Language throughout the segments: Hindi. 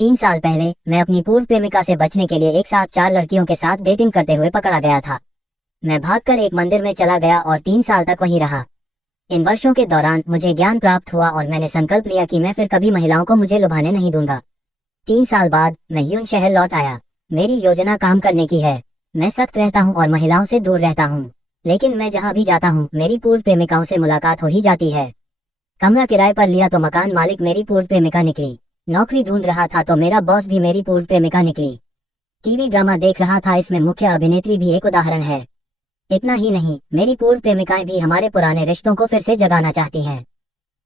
3 साल पहले मैं अपनी पूर्व प्रेमिका से बचने के लिए एक साथ 4 लड़कियों के साथ डेटिंग करते हुए पकड़ा गया था। मैं भागकर एक मंदिर में चला गया और 3 साल तक वहीं रहा। इन वर्षों के दौरान मुझे ज्ञान प्राप्त हुआ और मैंने संकल्प लिया कि मैं फिर कभी महिलाओं को मुझे लुभाने नहीं दूंगा। 3 साल बाद मैं यून शहर लौट आया। मेरी योजना काम करने की है। मैं सख्त रहता हूँ और महिलाओं से दूर रहता हूँ, लेकिन मैं जहाँ भी जाता हूँ मेरी पूर्व प्रेमिकाओं से मुलाकात हो ही जाती है। कमरा किराए पर लिया तो मकान मालिक मेरी पूर्व प्रेमिका निकली। नौकरी ढूंढ रहा था तो मेरा बॉस भी मेरी पूर्व प्रेमिका निकली। टीवी ड्रामा देख रहा था, इसमें मुख्य अभिनेत्री भी एक उदाहरण है। इतना ही नहीं, मेरी पूर्व प्रेमिकाएं भी हमारे पुराने रिश्तों को फिर से जगाना चाहती हैं।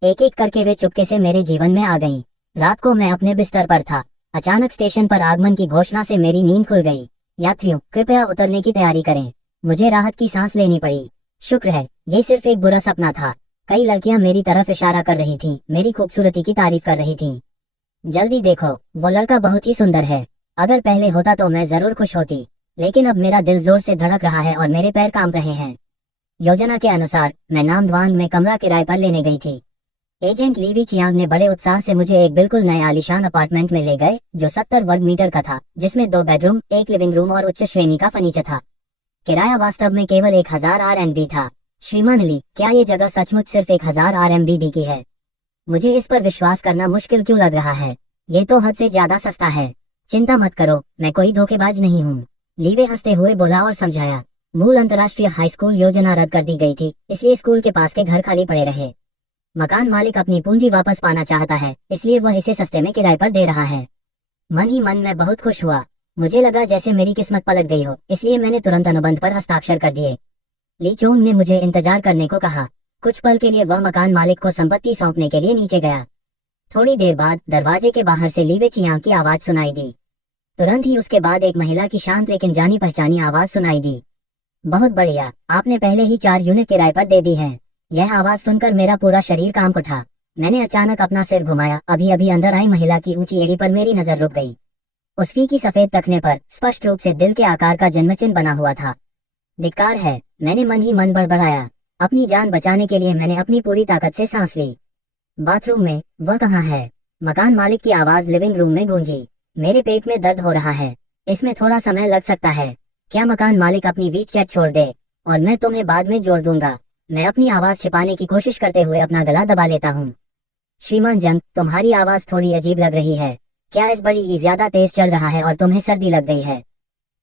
एक एक करके वे चुपके से मेरे जीवन में आ गईं। रात को मैं अपने बिस्तर पर था। अचानक स्टेशन पर आगमन की घोषणा से मेरी नींद खुल गई। यात्रियों, कृपया उतरने की तैयारी करें। मुझे राहत की सांस लेनी पड़ी। शुक्र है, ये सिर्फ एक बुरा सपना था। कई लड़कियां मेरी तरफ इशारा कर रही थीं, मेरी खूबसूरती की तारीफ कर रही थीं। जल्दी देखो, वो लड़का बहुत ही सुंदर है। अगर पहले होता तो मैं जरूर खुश होती, लेकिन अब मेरा दिल जोर से धड़क रहा है और मेरे पैर कांप रहे हैं। योजना के अनुसार मैं नामद्वांग में कमरा किराए पर लेने गई थी। एजेंट लीवी चियांग ने बड़े उत्साह से मुझे एक बिल्कुल नए आलीशान अपार्टमेंट में ले गए, जो 70 वर्ग मीटर का था, जिसमें 2 बेडरूम, 1 लिविंग रूम और उच्च श्रेणी का फर्नीचर था। किराया वास्तव में केवल 1000 RMB था। श्रीमान ली, क्या ये जगह सचमुच सिर्फ 1000 RMB की है? मुझे इस पर विश्वास करना मुश्किल क्यों लग रहा है। ये तो हद से ज्यादा सस्ता है। चिंता मत करो, मैं कोई धोखेबाज नहीं हूँ, लीवे हंसते हुए बोला और समझाया। मूल अंतर्राष्ट्रीय हाई स्कूल योजना रद्द कर दी गई थी, इसलिए स्कूल के पास के घर खाली पड़े रहे। मकान मालिक अपनी पूंजी वापस पाना चाहता है, इसलिए वह इसे सस्ते में किराए पर दे रहा है। मन ही मन मैं बहुत खुश हुआ। मुझे लगा जैसे मेरी किस्मत पलट गई हो, इसलिए मैंने तुरंत अनुबंध पर हस्ताक्षर कर दिए। ली चोंग ने मुझे इंतजार करने को कहा। कुछ पल के लिए वह मकान मालिक को संपत्ति सौंपने के लिए नीचे गया। थोड़ी देर बाद दरवाजे के बाहर से लीवे चियांग की आवाज सुनाई दी। तुरंत ही उसके बाद एक महिला की शांत लेकिन जानी पहचानी आवाज सुनाई दी। बहुत बढ़िया, आपने पहले ही 4 यूनिट किराए पर दे दी है। यह आवाज सुनकर मेरा पूरा शरीर कांप उठा। मैंने अचानक अपना सिर घुमाया। अभी अभी अंदर आई महिला की ऊंची एड़ी पर मेरी नजर रुक गई। उस फी की सफेद तखने पर स्पष्ट रूप से दिल के आकार का जन्मचिन्ह बना हुआ था। धिक्कार है, मैंने मन ही मन बड़बड़ाया। अपनी जान बचाने के लिए मैंने अपनी पूरी ताकत से सांस ली। बाथरूम में? वह कहाँ है? मकान मालिक की आवाज लिविंग रूम में गूंजी। मेरे पेट में दर्द हो रहा है, इसमें थोड़ा समय लग सकता है। क्या मकान मालिक अपनी वीट चैट छोड़ दे और मैं तुम्हें बाद में जोड़ दूंगा। मैं अपनी आवाज छिपाने की कोशिश करते हुए अपना गला दबा लेता हूँ। श्रीमान जंग, तुम्हारी आवाज थोड़ी अजीब लग रही है। क्या इस बड़ी ज्यादा तेज चल रहा है और तुम्हें सर्दी लग गई है?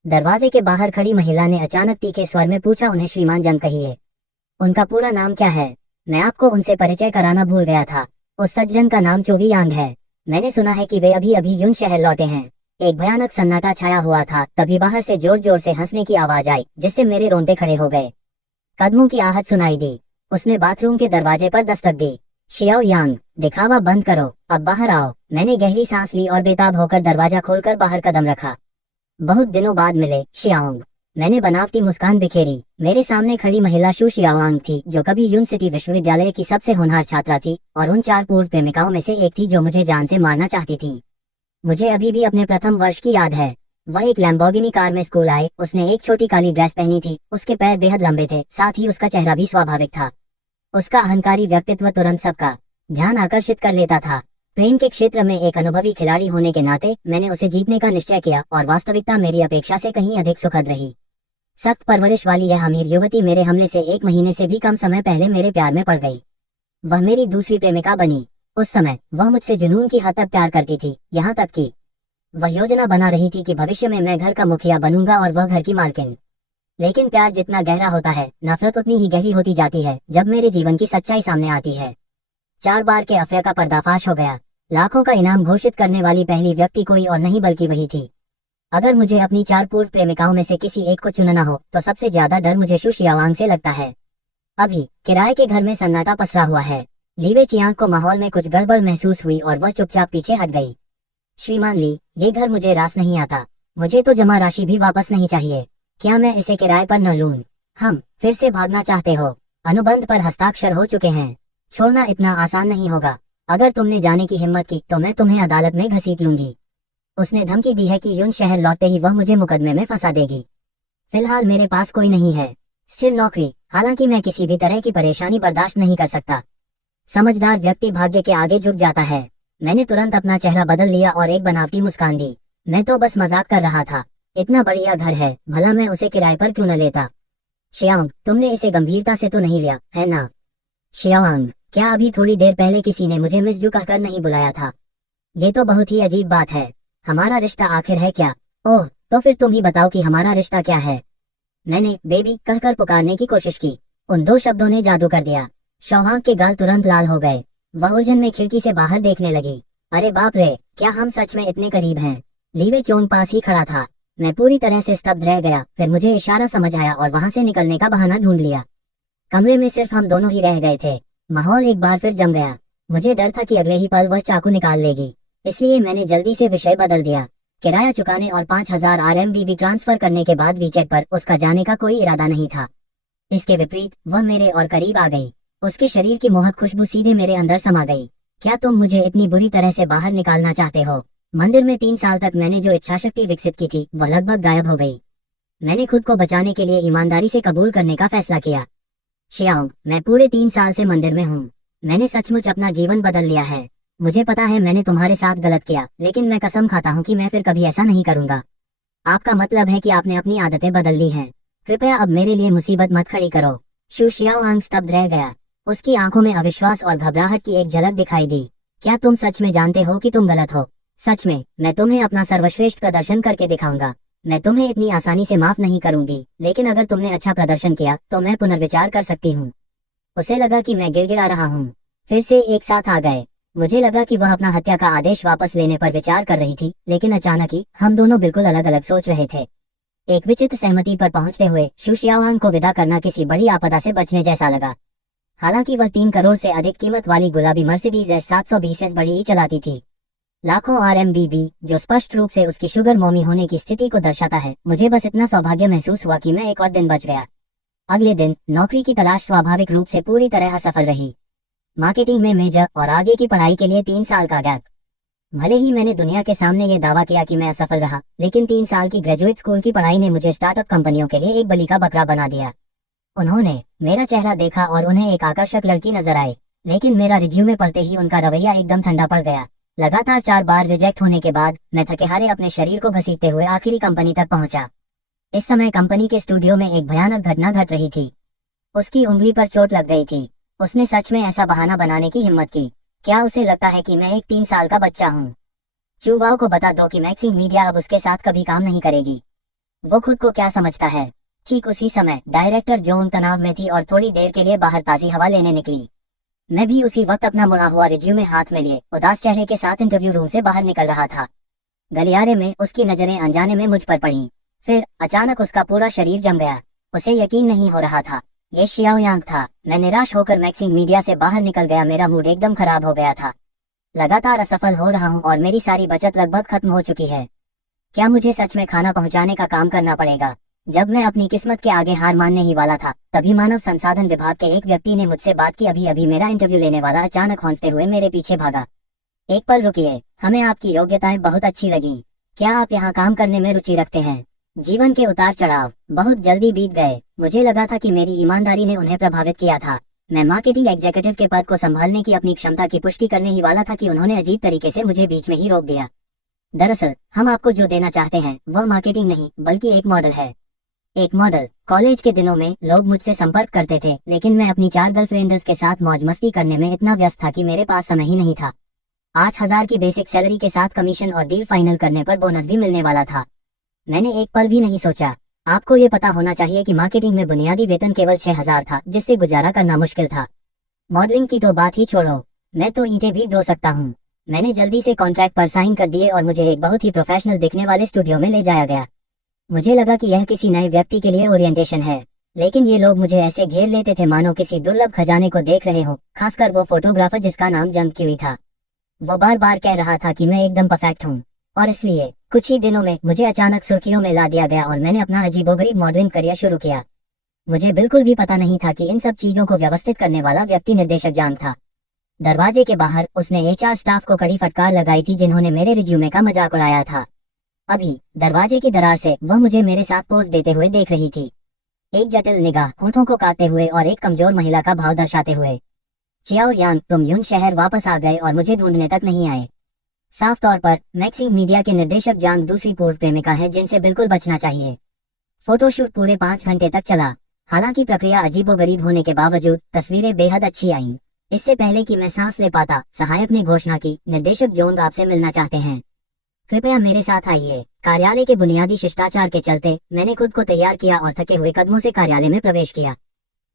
दरवाजे के बाहर खड़ी महिला ने अचानक तीखे स्वर में पूछा। उन्हें श्रीमान जंग कहिए। उनका पूरा नाम क्या है? मैं आपको उनसे परिचय कराना भूल गया था। उस सज्जन का नाम चोवी यांग है। मैंने सुना है कि वे अभी अभी यून शहर लौटे हैं। एक भयानक सन्नाटा छाया हुआ था, तभी बाहर से जोर जोर से हंसने की आवाज आई, जिससे मेरे रोंगटे खड़े हो गए। कदमों की आहट सुनाई दी। उसने बाथरूम के दरवाजे पर दस्तक दी। शियाओ यांग, दिखावा बंद करो, अब बाहर आओ। मैंने गहरी सांस ली और बेताब होकर दरवाजा खोलकर बाहर कदम रखा। बहुत दिनों बाद मिले, शियाओंग। मैंने बनावटी मुस्कान बिखेरी। मेरे सामने खड़ी महिला शू शियाओंग थी, जो कभी यून सिटी विश्वविद्यालय की सबसे होनहार छात्रा थी और उन 4 पूर्व प्रेमिकाओं में से एक थी जो मुझे जान से मारना चाहती थी। मुझे अभी भी अपने प्रथम वर्ष की याद है। वह एक लैम्बोर्गिनी कार में स्कूल आए। उसने एक छोटी काली ड्रेस पहनी थी। उसके पैर बेहद लंबे थे, साथ ही उसका चेहरा भी स्वाभाविक था। उसका अहंकारी व्यक्तित्व तुरंत सबका ध्यान आकर्षित कर लेता था। प्रेम के क्षेत्र में एक अनुभवी खिलाड़ी होने के नाते मैंने उसे जीतने का निश्चय किया और वास्तविकता मेरी अपेक्षा से कहीं अधिक सुखद रही। सख्त परवरिश वाली यह अमीर युवती मेरे हमले से 1 महीने से भी कम समय पहले मेरे प्यार में पड़ गई। वह मेरी दूसरी प्रेमिका बनी। उस समय वह मुझसे जुनून की हद तक प्यार करती थी, यहाँ तक कि वह योजना बना रही थी कि भविष्य में मैं घर का मुखिया बनूंगा और वह घर की मालकिन। लेकिन प्यार जितना गहरा होता है, नफरत उतनी ही गहरी होती जाती है जब मेरे जीवन की सच्चाई सामने आती है। 4 बार के अफेयर का पर्दाफाश हो गया। लाखों का इनाम घोषित करने वाली पहली व्यक्ति कोई और नहीं बल्कि वही थी। अगर मुझे अपनी 4 पूर्व प्रेमिकाओं में से किसी एक को चुनना हो तो सबसे ज्यादा डर मुझे शू शियावांग से लगता है। अभी किराए के घर में सन्नाटा पसरा हुआ है। लीवे चियांग को माहौल में कुछ गड़बड़ महसूस हुई और वह चुपचाप पीछे हट गई। श्रीमान ली, ये घर मुझे रास नहीं आता। मुझे तो जमा राशि भी वापस नहीं चाहिए। क्या मैं इसे किराए पर न लूं? हम फिर से भागना चाहते हो? अनुबंध पर हस्ताक्षर हो चुके हैं। छोड़ना इतना आसान नहीं होगा। अगर तुमने जाने की हिम्मत की तो मैं तुम्हें अदालत में घसीट लूंगी। उसने धमकी दी है कि यून शहर लौटते ही वह मुझे मुकदमे में फंसा देगी। फिलहाल मेरे पास कोई नहीं है स्थिर नौकरी, हालांकि मैं किसी भी तरह की परेशानी बर्दाश्त नहीं कर सकता। समझदार व्यक्ति भाग्य के आगे झुक जाता है। मैंने तुरंत अपना चेहरा बदल लिया और एक बनावटी मुस्कान दी। मैं तो बस मजाक कर रहा था। इतना बढ़िया घर है, भला मैं उसे किराए पर क्यों न लेता। शियांग, तुमने इसे गंभीरता से तो नहीं लिया है ना? शियांग, क्या अभी थोड़ी देर पहले किसी ने मुझे मिस जू कहकर नहीं बुलाया था? ये तो बहुत ही अजीब बात है। हमारा रिश्ता आखिर है क्या? ओह, तो फिर तुम ही बताओ कि हमारा रिश्ता क्या है। मैंने बेबी कहकर पुकारने की कोशिश की। उन दो शब्दों ने जादू कर दिया। शौहाग के गाल तुरंत लाल हो गए। वह उलझन में खिड़की से बाहर देखने लगी। अरे बाप रे, क्या हम सच में इतने करीब हैं? लीवे चोंग पास ही खड़ा था। मैं पूरी तरह से स्तब्ध रह गया। फिर मुझे इशारा समझ आया और वहां से निकलने का बहाना ढूंढ लिया। कमरे में सिर्फ हम दोनों ही रह गए थे। माहौल एक बार फिर जम गया। मुझे डर था कि अगले ही पल वह चाकू निकाल लेगी, इसलिए मैंने जल्दी से विषय बदल दिया। किराया चुकाने और 5000 RMB ट्रांसफर करने के बाद वीचेट पर उसका जाने का कोई इरादा नहीं था। इसके विपरीत वह मेरे और करीब आ गई। उसके शरीर की मोहक खुशबू सीधे मेरे अंदर समा गई। क्या तुम मुझे इतनी बुरी तरह से बाहर निकालना चाहते हो? मंदिर में 3 साल तक मैंने जो इच्छाशक्ति विकसित की थी वह लगभग गायब हो गई। मैंने खुद को बचाने के लिए ईमानदारी से कबूल करने का फैसला किया। शियांग, मैं पूरे 3 साल से मंदिर में हूँ। मैंने सचमुच अपना जीवन बदल लिया है। मुझे पता है मैंने तुम्हारे साथ गलत किया, लेकिन मैं कसम खाता हूँ कि मैं फिर कभी ऐसा नहीं करूंगा। आपका मतलब है कि आपने अपनी आदतें बदल ली हैं? कृपया अब मेरे लिए मुसीबत मत खड़ी करो। शू शियाओआंग स्तब्ध रह गया। उसकी आंखों में अविश्वास और घबराहट की एक झलक दिखाई दी। क्या तुम सच में जानते हो कि तुम गलत हो? सच में, मैं तुम्हें अपना सर्वश्रेष्ठ प्रदर्शन करके दिखाऊंगा। मैं तुम्हें इतनी आसानी से माफ नहीं करूंगी, लेकिन अगर तुमने अच्छा प्रदर्शन किया तो मैं पुनर्विचार कर सकती हूँ। उसे लगा कि मैं गिड़गिड़ा रहा हूँ। फिर से एक साथ आ गए। मुझे लगा कि वह अपना हत्या का आदेश वापस लेने पर विचार कर रही थी, लेकिन अचानक ही हम दोनों बिल्कुल अलग अलग सोच रहे थे। एक विचित्र सहमति पर पहुंचते हुए शू शियाओआंग को विदा करना किसी बड़ी आपदा से बचने जैसा लगा। हालांकि वह 3 करोड़ से अधिक कीमत वाली गुलाबी मर्सिडीज S720 बड़ी ही चलाती थी। लाखों RMB, जो स्पष्ट रूप से उसकी शुगर मॉमी होने की स्थिति को दर्शाता है। मुझे बस इतना सौभाग्य महसूस हुआ कि मैं एक और दिन बच गया। अगले दिन नौकरी की तलाश स्वाभाविक रूप से पूरी तरह असफल रही। मार्केटिंग में मेजर और आगे की पढ़ाई के लिए 3 साल का गैप। भले ही मैंने दुनिया के सामने ये दावा किया कि मैं असफल रहा, लेकिन 3 साल की ग्रेजुएट स्कूल की पढ़ाई ने मुझे स्टार्टअप कंपनियों के लिए एक बलि का बकरा बना दिया। उन्होंने मेरा चेहरा देखा और उन्हें एक आकर्षक लड़की नजर आई, लेकिन मेरा रिज्यूमे पढ़ते ही उनका रवैया एकदम ठंडा पड़ गया। लगातार 4 बार रिजेक्ट होने के बाद मैं थके हारे अपने शरीर को घसीटते हुए आखिरी कंपनी तक पहुंचा। इस समय कंपनी के स्टूडियो में एक भयानक घटना घट रही थी। उसकी उंगली पर चोट लग गई थी। उसने सच में ऐसा बहाना बनाने की हिम्मत की। क्या उसे लगता है कि मैं एक 3 साल का बच्चा हूँ? चूवाओ को बता दो कि मैक्सिंग मीडिया अब उसके साथ कभी काम नहीं करेगी। वो खुद को क्या समझता है? ठीक उसी समय डायरेक्टर जोन तनाव में थी और थोड़ी देर के लिए बाहर ताजी हवा लेने निकली। मैं भी उसी वक्त अपना मुड़ा हुआ रिज्यूमे हाथ में लिए उदास चेहरे के साथ इंटरव्यू रूम से बाहर निकल रहा था। गलियारे में उसकी नजरें अनजाने में मुझ पर पड़ी। फिर अचानक उसका पूरा शरीर जम गया। उसे यकीन नहीं हो रहा था। ये शियाओयांग था। मैं निराश होकर मैक्सिंग मीडिया से बाहर निकल गया। मेरा मूड एकदम खराब हो गया था। लगातार असफल हो रहा हूँ और मेरी सारी बचत लगभग खत्म हो चुकी है। क्या मुझे सच में खाना पहुँचाने का काम करना पड़ेगा? जब मैं अपनी किस्मत के आगे हार मानने ही वाला था, तभी मानव संसाधन विभाग के एक व्यक्ति ने मुझसे बात की। अभी अभी मेरा इंटरव्यू लेने वाला अचानक हौंकते हुए मेरे पीछे भागा। एक पल रुकिए, हमें आपकी योग्यताएं बहुत अच्छी लगी। क्या आप यहाँ काम करने में रुचि रखते हैं? जीवन के उतार चढ़ाव बहुत जल्दी बीत गए। मुझे लगा था कि मेरी ईमानदारी ने उन्हें प्रभावित किया था। मैं मार्केटिंग एग्जीक्यूटिव के पद को संभालने की अपनी क्षमता की पुष्टि करने ही वाला था कि उन्होंने अजीब तरीके से मुझे बीच में ही रोक दिया। दरअसल हम आपको जो देना चाहते हैं वह मार्केटिंग नहीं बल्कि एक मॉडल है। एक मॉडल। कॉलेज के दिनों में लोग मुझसे संपर्क करते थे, लेकिन मैं अपनी 4 गर्लफ्रेंड्स के साथ मौज मस्ती करने में इतना व्यस्त था कि मेरे पास समय ही नहीं था। 8000 की बेसिक सैलरी के साथ कमीशन और डील फाइनल करने पर बोनस भी मिलने वाला था। मैंने एक पल भी नहीं सोचा। आपको ये पता होना चाहिए कि मार्केटिंग में बुनियादी वेतन केवल 6000 था, जिससे गुजारा करना मुश्किल था। मॉडलिंग की तो बात ही छोड़ो, मैं तो ईंटें भी धो सकता हूँ। मैंने जल्दी से कॉन्ट्रैक्ट पर साइन कर दिए और मुझे एक बहुत ही प्रोफेशनल दिखने वाले स्टूडियो में ले जाया गया। मुझे लगा कि यह किसी नए व्यक्ति के लिए ओरिएंटेशन है, लेकिन ये लोग मुझे ऐसे घेर लेते थे मानो किसी दुर्लभ खजाने को देख रहे हो। खासकर वो फोटोग्राफर जिसका नाम जंग क्यूई था। वो बार बार कह रहा था कि मैं एकदम परफेक्ट हूँ, और इसलिए कुछ ही दिनों में मुझे अचानक सुर्खियों में ला दिया गया और मैंने अपना अजीबोगरीब मॉडलिंग करियर शुरू किया। मुझे बिल्कुल भी पता नहीं था कि इन सब चीजों को व्यवस्थित करने वाला व्यक्ति निर्देशक जांग था। दरवाजे के बाहर उसने HR स्टाफ को कड़ी फटकार लगाई थी, जिन्होंने मेरे रिज्यूमे का मजाक उड़ाया था। अभी दरवाजे की दरार से वह मुझे मेरे साथ पोज देते हुए देख रही थी, एक जटिल निगाह होठों को काटते हुए और एक कमजोर महिला का भाव दर्शाते हुए। चियाओ यांग, तुम यून शहर वापस आ गए और मुझे ढूंढने तक नहीं आए। साफ तौर पर मैक्सिम मीडिया के निर्देशक जांग दूसरी पूर्व प्रेमिका है जिनसे बिल्कुल बचना चाहिए। फोटोशूट पूरे 5 घंटे तक चला। हालांकि प्रक्रिया अजीबोगरीब होने के बावजूद तस्वीरें बेहद अच्छी आईं। इससे पहले कि मैं सांस ले पाता, सहायक ने घोषणा की, निर्देशक जोंग आपसे मिलना चाहते हैं, कृपया मेरे साथ आइए। कार्यालय के बुनियादी शिष्टाचार के चलते मैंने खुद को तैयार किया और थके हुए कदमों से कार्यालय में प्रवेश किया।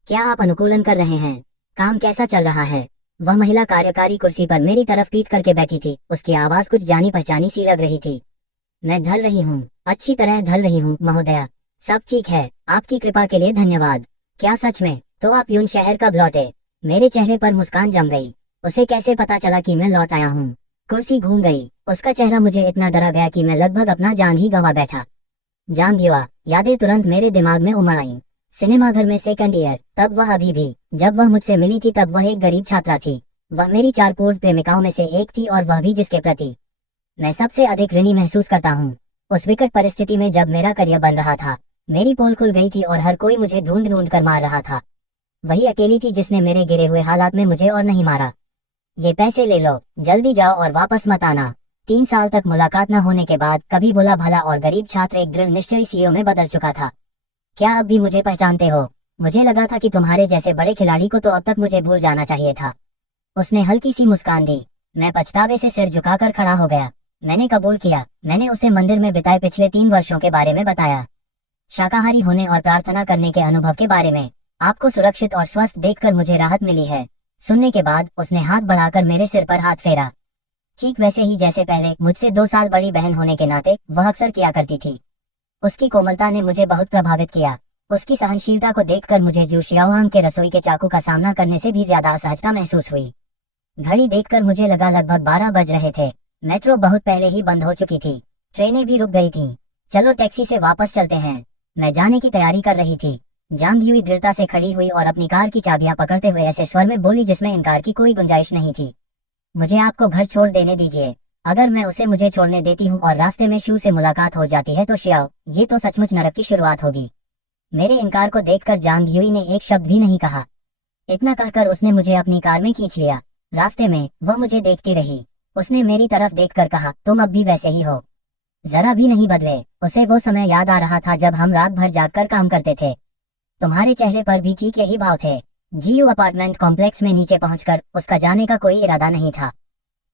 क्या आप अनुकूलन कर रहे हैं? काम कैसा चल रहा है? वह महिला कार्यकारी कुर्सी पर मेरी तरफ पीट करके बैठी थी। उसकी आवाज कुछ जानी पहचानी सी लग रही थी। मैं ढल रही हूँ, अच्छी तरह ढल रही हूँ महोदया। सब ठीक है, आपकी कृपा के लिए धन्यवाद। क्या सच में? तो आप यून शहर कब लौटे? मेरे चेहरे पर मुस्कान जम गई। उसे कैसे पता चला कि मैं लौट आया हूँ? कुर्सी घूम गई। उसका चेहरा मुझे इतना डरा गया कि मैं लगभग अपना जान ही गंवा बैठा। जान युवा यादें तुरंत मेरे दिमाग में उमड़ आईं। सिनेमाघर में सेकंड ईयर, तब वह अभी भी, जब वह मुझसे मिली थी तब वह एक गरीब छात्रा थी। वह मेरी 4 पूर्व प्रेमिकाओं में से एक थी और वह भी जिसके प्रति मैं सबसे अधिक ऋणी महसूस करता हूँ। उस विकट परिस्थिति में जब मेरा करियर बन रहा था, मेरी पोल खुल गई थी और हर कोई मुझे ढूंढ ढूंढ कर मार रहा था। वही अकेली थी जिसने मेरे गिरे हुए हालात में मुझे और नहीं मारा। ये पैसे ले लो, जल्दी जाओ और वापस मत आना। 3 साल तक मुलाकात न होने के बाद कभी भोला भला और गरीब छात्र एक दृढ़ निश्चयी सीईओ में बदल चुका था। क्या अब भी मुझे पहचानते हो? मुझे लगा था कि तुम्हारे जैसे बड़े खिलाड़ी को तो अब तक मुझे भूल जाना चाहिए था। उसने हल्की सी मुस्कान दी। मैं पछतावे से सिर झुकाकर खड़ा हो गया। मैंने कबूल किया। मैंने उसे मंदिर में बिताए पिछले 3 वर्षों के बारे में बताया, शाकाहारी होने और प्रार्थना करने के अनुभव के बारे में। आपको सुरक्षित और स्वस्थ देखकर मुझे राहत मिली है। सुनने के बाद उसने हाथ बढ़ाकर मेरे सिर पर हाथ फेरा, ठीक वैसे ही जैसे पहले मुझसे 2 साल बड़ी बहन होने के नाते वह अक्सर किया करती थी। उसकी कोमलता ने मुझे बहुत प्रभावित किया। उसकी सहनशीलता को देखकर मुझे जू शियाओआंग के रसोई के चाकू का सामना करने से भी ज्यादा असहजता महसूस हुई। घड़ी देखकर मुझे लगा लगभग 12 बज रहे थे। मेट्रो बहुत पहले ही बंद हो चुकी थी। ट्रेनें भी रुक गई थीं। चलो टैक्सी से वापस चलते हैं। मैं जाने की तैयारी कर रही थी। जांग युई दृढ़ता से खड़ी हुई और अपनी कार की चाबियां पकड़ते हुए ऐसे स्वर में बोली जिसमें इनकार की कोई गुंजाइश नहीं थी, मुझे आपको घर छोड़ देने दीजिए। अगर मैं उसे मुझे छोड़ने देती हूँ और रास्ते में शू से मुलाकात हो जाती है तो शियाओ, ये तो सचमुच नरक की शुरुआत होगी। मेरे इनकार को देखकर जांग युई ने एक शब्द भी नहीं कहा। इतना कहकर उसने मुझे अपनी कार में खींच लिया। रास्ते में वह मुझे देखती रही। उसने मेरी तरफ देखकर कहा, तुम अब भी वैसे ही हो, जरा भी नहीं बदले। उसे वो समय याद आ रहा था जब हम रात भर जागकर काम करते थे। तुम्हारे चेहरे पर भी ठीक यही भाव थे। जीयू अपार्टमेंट कॉम्प्लेक्स में नीचे पहुंचकर उसका जाने का कोई इरादा नहीं था।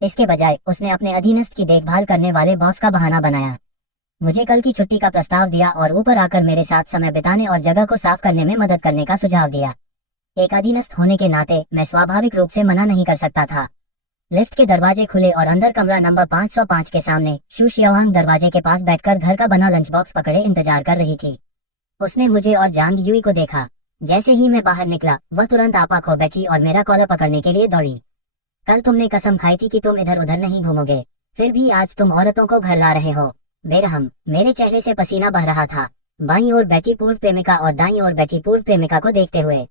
इसके बजाय उसने अपने अधीनस्थ की देखभाल करने वाले बॉस का बहाना बनाया, मुझे कल की छुट्टी का प्रस्ताव दिया और ऊपर आकर मेरे साथ समय बिताने और जगह को साफ करने में मदद करने का सुझाव दिया। एक अधीनस्थ होने के नाते मैं स्वाभाविक रूप से मना नहीं कर सकता था। लिफ्ट के दरवाजे खुले और अंदर कमरा नंबर 505 के सामने शू शियाओआंग दरवाजे के पास बैठकर घर का बना लंच बॉक्स पकड़े इंतजार कर रही थी। उसने मुझे और जांग युई को देखा। जैसे ही मैं बाहर निकला वह तुरंत आपा खो बैठी और मेरा कॉलर पकड़ने के लिए दौड़ी। कल तुमने कसम खाई थी कि तुम इधर उधर नहीं घूमोगे, फिर भी आज तुम औरतों को घर ला रहे हो। बेरहम। मेरे चेहरे से पसीना बह रहा था। बाईं ओर बैठी पूर्व प्रेमिका और दाईं ओर बैठी पूर्व प्रेमिका को देखते हुए,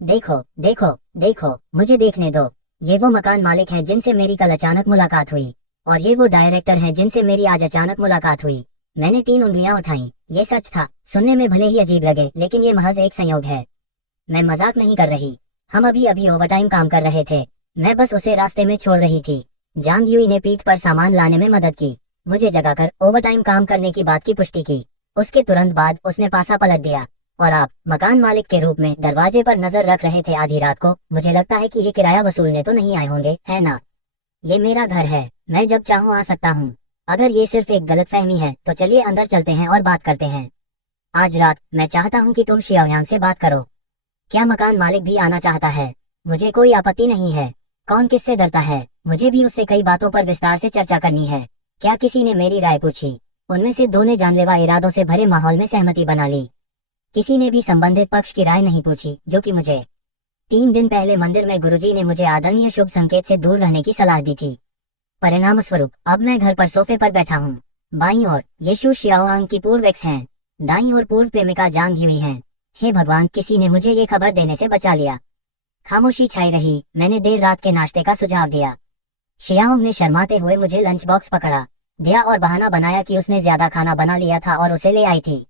देखो देखो देखो, मुझे देखने दो। ये वो मकान मालिक हैं जिनसे मेरी कल अचानक मुलाकात हुई, और ये वो डायरेक्टर हैं जिनसे मेरी आज अचानक मुलाकात हुई। मैंने 3 उंगलियां उठाईं। ये सच था। सुनने में भले ही अजीब लगे, लेकिन ये महज एक संयोग है। मैं मजाक नहीं कर रही। हम अभी अभी ओवरटाइम काम कर रहे थे। मैं बस उसे रास्ते में छोड़ रही थी। जांग युई ने पीठ पर सामान लाने में मदद की, मुझे जगाकर ओवरटाइम काम करने की बात की पुष्टि की। उसके तुरंत बाद उसने पासा पलट दिया। और आप मकान मालिक के रूप में दरवाजे पर नजर रख रहे थे आधी रात को। मुझे लगता है कि ये किराया वसूलने तो नहीं आए होंगे, है ना? ये मेरा घर है, मैं जब चाहूँ आ सकता हूँ। अगर ये सिर्फ एक गलतफहमी है तो चलिए अंदर चलते हैं और बात करते हैं। आज रात मैं चाहता हूँ कि तुम शियाओयांग से बात करो। क्या मकान मालिक भी आना चाहता है? मुझे कोई आपत्ति नहीं है। कौन किससे डरता है? मुझे भी उससे कई बातों पर विस्तार से चर्चा करनी है। क्या किसी ने मेरी राय पूछी? उनमें से 2 ने जानलेवा इरादों से भरे माहौल में सहमति बना ली। किसी ने भी संबंधित पक्ष की राय नहीं पूछी, जो कि मुझे 3 दिन पहले मंदिर में गुरुजी ने मुझे आदरणीय शुभ संकेत से दूर रहने की सलाह दी थी। परिणाम स्वरूप अब मैं घर पर सोफे पर बैठा हूँ। बाईं ओर ये शू शियाओआंग की पूर्व एक्स हैं, दाईं ओर पूर्व प्रेमिका जांग युई हैं। हे भगवान, किसी ने मुझे ये खबर देने से बचा लिया। खामोशी छाई रही। मैंने देर रात के नाश्ते का सुझाव दिया। शियाओंग ने शर्माते हुए मुझे लंच बॉक्स पकड़ा दिया और बहाना बनाया कि उसने ज्यादा खाना बना लिया था और उसे ले आई थी।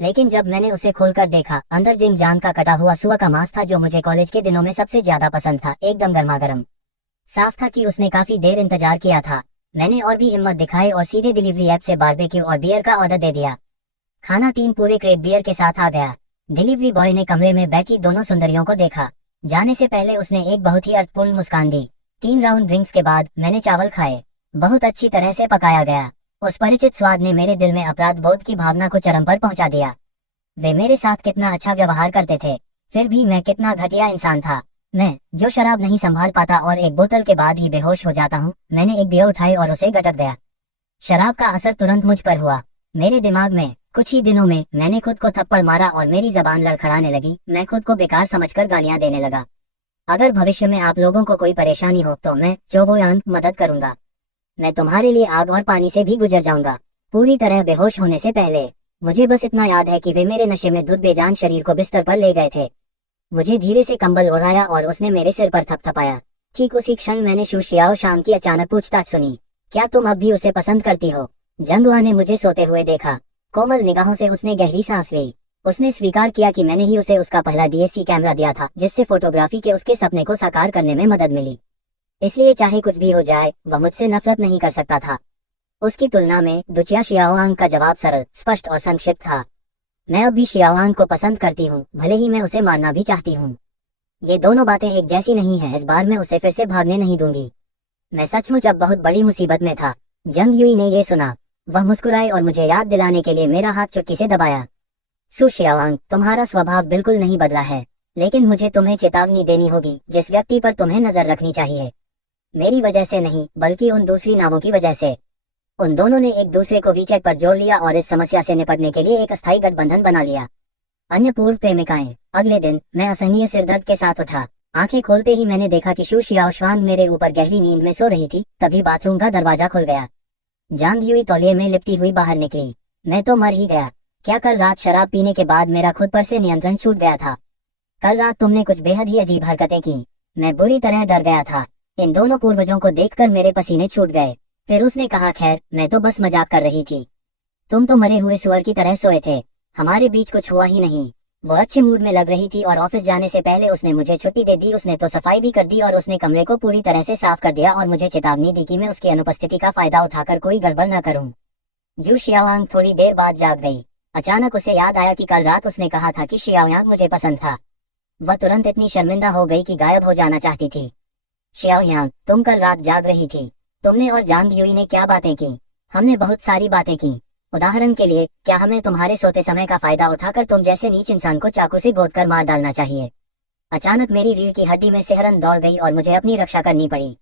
लेकिन जब मैंने उसे खोलकर देखा, अंदर जिन जान का कटा हुआ सुअर का मांस था जो मुझे कॉलेज के दिनों में सबसे ज्यादा पसंद था, एकदम गर्मा-गर्म। साफ था कि उसने काफी देर इंतजार किया था। मैंने और भी हिम्मत दिखाई और सीधे डिलीवरी ऐप से बारबेक्यू और बियर का ऑर्डर दे दिया। खाना 3 पूरे क्रेट बियर के साथ आ गया। डिलीवरी बॉय ने कमरे में बैठी दोनों सुंदरियों को देखा। जाने से पहले उसने एक बहुत ही अर्थपूर्ण मुस्कान दी। 3 राउंड ड्रिंक्स के बाद मैंने चावल खाए। बहुत अच्छी तरह से पकाया गया। उस परिचित स्वाद ने मेरे दिल में अपराध बोध की भावना को चरम पर पहुंचा दिया। वे मेरे साथ कितना अच्छा व्यवहार करते थे, फिर भी मैं कितना घटिया इंसान था। मैं, जो शराब नहीं संभाल पाता और एक बोतल के बाद ही बेहोश हो जाता हूँ। मैंने एक बियर उठाई और उसे गटक गया। शराब का असर तुरंत मुझ पर हुआ। मेरे दिमाग में कुछ ही दिनों में मैंने खुद को थप्पड़ मारा और मेरी जबान लड़खड़ाने लगी। मैं खुद को बेकार समझकर गालियां देने लगा। अगर भविष्य में आप लोगों को कोई परेशानी हो तो मैं चोबोयांग मदद करूंगा। मैं तुम्हारे लिए आग और पानी से भी गुजर जाऊंगा, पूरी तरह बेहोश होने से पहले। मुझे बस इतना याद है कि वे मेरे नशे में धुत बेजान शरीर को बिस्तर पर ले गए थे। मुझे धीरे से कंबल ओढ़ाया और उसने मेरे सिर पर थपथपाया। ठीक उसी क्षण मैंने शू शियाओशांग की अचानक पूछताछ सुनी, क्या तुम अब भी उसे पसंद करती हो? जंगवा ने मुझे सोते हुए देखा। कोमल निगाहों से उसने गहरी सांस ली। उसने स्वीकार किया कि मैंने ही उसे उसका पहला डीएससी कैमरा दिया था, जिससे फोटोग्राफी के उसके सपने को साकार करने में मदद मिली। इसलिए चाहे कुछ भी हो जाए, वह मुझसे नफरत नहीं कर सकता था। उसकी तुलना में दुचिया शियाओआंग का जवाब सरल, स्पष्ट और संक्षिप्त था। मैं अब भी शियाओआंग को पसंद करती हूँ, भले ही मैं उसे मारना भी चाहती हूँ। ये दोनों बातें एक जैसी नहीं है। इस बार मैं उसे फिर से भागने नहीं दूंगी। मैं सचमुच अब बहुत बड़ी मुसीबत में था। जंग युई ने ये सुना। वह मुस्कुराई और मुझे याद दिलाने के लिए मेरा हाथ चुटकी से दबाया। सु शियाओआंग, तुम्हारा स्वभाव बिल्कुल नहीं बदला है, लेकिन मुझे तुम्हें चेतावनी देनी होगी। जिस व्यक्ति पर तुम्हें नजर रखनी चाहिए, मेरी वजह से नहीं बल्कि उन दूसरी नावों की वजह से। उन दोनों ने एक दूसरे को वीचैट पर जोड़ लिया और इस समस्या से निपटने के लिए एक अस्थायी गठबंधन बना लिया। अन्य पूर्व प्रेमिकाएं। अगले दिन मैं असहनीय सिरदर्द के साथ उठा। आंखें खोलते ही मैंने देखा कि शू शियाओशांग मेरे ऊपर गहरी नींद में सो रही थी। तभी बाथरूम का दरवाजा खुल गया। जांग युई तौलिए में लिपटी हुई बाहर निकली। मैं तो मर ही गया। क्या कल रात शराब पीने के बाद मेरा खुद पर से नियंत्रण छूट गया था? कल रात तुमने कुछ बेहद ही अजीब हरकतें की। मैं बुरी तरह डर गया था। इन दोनों पूर्वजों को देखकर मेरे पसीने छूट गए। फिर उसने कहा, खैर, मैं तो बस मजाक कर रही थी। तुम तो मरे हुए सुअर की तरह सोए थे। हमारे बीच कुछ हुआ ही नहीं। वो अच्छे मूड में लग रही थी और ऑफिस जाने से पहले उसने मुझे छुट्टी दे दी। उसने तो सफाई भी कर दी और उसने कमरे को पूरी तरह से साफ कर दिया और मुझे चेतावनी दी कि मैं उसकी अनुपस्थिति का फायदा उठाकर कोई गड़बड़ न करूं। जू शियाओयांग थोड़ी देर बाद जाग गई। अचानक उसे याद आया कि कल रात उसने कहा था कि शियाओयांग मुझे पसंद था। वह तुरंत इतनी शर्मिंदा हो गई कि गायब हो जाना चाहती थी। शियाओयांग, तुम कल रात जाग रही थी। तुमने और जांग युई ने क्या बातें की? हमने बहुत सारी बातें की। उदाहरण के लिए, क्या हमें तुम्हारे सोते समय का फायदा उठाकर तुम जैसे नीच इंसान को चाकू से गोदकर मार डालना चाहिए? अचानक मेरी रीढ़ की हड्डी में सिहरन दौड़ गई और मुझे अपनी रक्षा करनी पड़ी।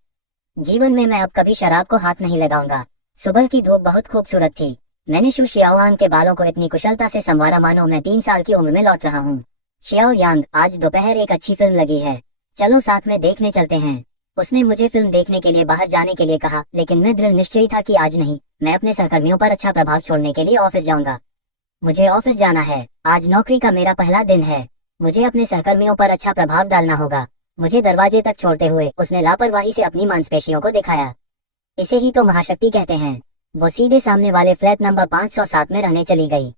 जीवन में मैं अब कभी शराब को हाथ नहीं लगाऊंगा। सुबह की धूप बहुत खूबसूरत थी। मैंने शू शियाओयांग के बालों को इतनी कुशलता से संवारा मानो मैं 3 साल की उम्र में लौट रहा हूँ। शियाओयांग, आज दोपहर एक अच्छी फिल्म लगी है, चलो साथ में देखने चलते हैं। उसने मुझे फिल्म देखने के लिए बाहर जाने के लिए कहा, लेकिन मैं दृढ़ निश्चयी था कि आज नहीं। मैं अपने सहकर्मियों पर अच्छा प्रभाव छोड़ने के लिए ऑफिस जाऊंगा। मुझे ऑफिस जाना है। आज नौकरी का मेरा पहला दिन है। मुझे अपने सहकर्मियों पर अच्छा प्रभाव डालना होगा। मुझे दरवाजे तक छोड़ते हुए उसने लापरवाही से अपनी मांसपेशियों को दिखाया। इसे ही तो महाशक्ति कहते हैं। वो सीधे सामने वाले फ्लैट नंबर 507 में रहने चली गई।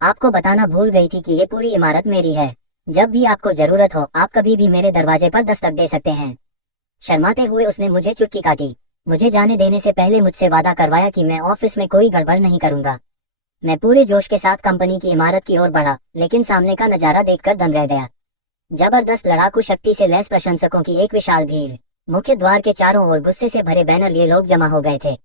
आपको बताना भूल गई थी कि ये पूरी इमारत मेरी है। जब भी आपको जरूरत हो, आप कभी भी मेरे दरवाजे पर दस्तक दे सकते हैं। शर्माते हुए उसने मुझे चुटकी काटी। मुझे जाने देने से पहले मुझसे वादा करवाया कि मैं ऑफिस में कोई गड़बड़ नहीं करूंगा। मैं पूरे जोश के साथ कंपनी की इमारत की ओर बढ़ा, लेकिन सामने का नजारा देखकर दंग रह गया। जबरदस्त लड़ाकू शक्ति से लैस प्रशंसकों की एक विशाल भीड़। मुख्य द्वार के चारों ओर गुस्से से भरे बैनर लिए लोग जमा हो गए थे।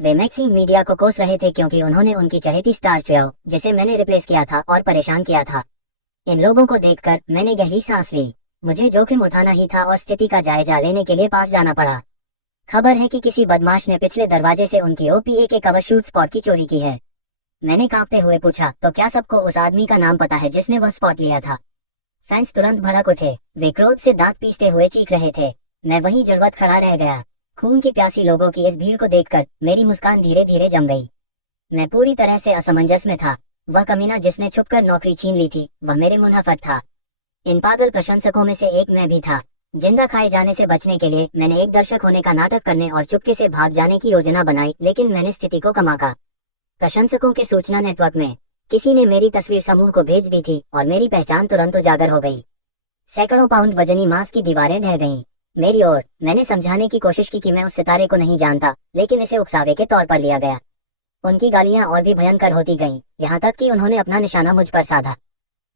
वे मैक्सिम मीडिया को कोस रहे थे क्योंकि उन्होंने उनकी चहेती स्टार च्यों, जिसे मैंने रिप्लेस किया था और परेशान किया था। इन लोगों को देखकर मैंने गहरी सांस ली। मुझे जोखिम उठाना ही था और स्थिति का जायजा लेने के लिए पास जाना पड़ा। खबर है कि किसी बदमाश ने पिछले दरवाजे से उनकी ओपीए के कवर शूट स्पॉट की चोरी की है। मैंने कांपते हुए पूछा, तो क्या सबको उस आदमी का नाम पता है जिसने वह स्पॉट लिया था? फैंस तुरंत भड़क उठे। वे क्रोध से दांत पीसते हुए चीख रहे थे। मैं वहीं जड़वत खड़ा रह गया। खून की प्यासी लोगों की इस भीड़ को देखकर मेरी मुस्कान धीरे धीरे जम गई। मैं पूरी तरह से असमंजस में था। वह कमीना जिसने छुपकर नौकरी छीन ली थी, वह मेरे मुनाफत था। इन पागल प्रशंसकों में से एक मैं भी था। जिंदा खाए जाने से बचने के लिए मैंने एक दर्शक होने का नाटक करने और चुपके से भाग जाने की योजना बनाई, लेकिन मैंने स्थिति को कमाका। प्रशंसकों के सूचना नेटवर्क में किसी ने मेरी तस्वीर समूह को भेज दी थी और मेरी पहचान तुरंत उजागर हो गई। सैकड़ों पाउंड वजनी मांस की दीवारें ढह गईं मेरी ओर। मैंने समझाने की कोशिश की कि मैं उस सितारे को नहीं जानता, लेकिन इसे उकसावे के तौर पर लिया गया। उनकी गालियां और भी भयंकर होती गईं, यहाँ तक कि उन्होंने अपना निशाना मुझ पर साधा।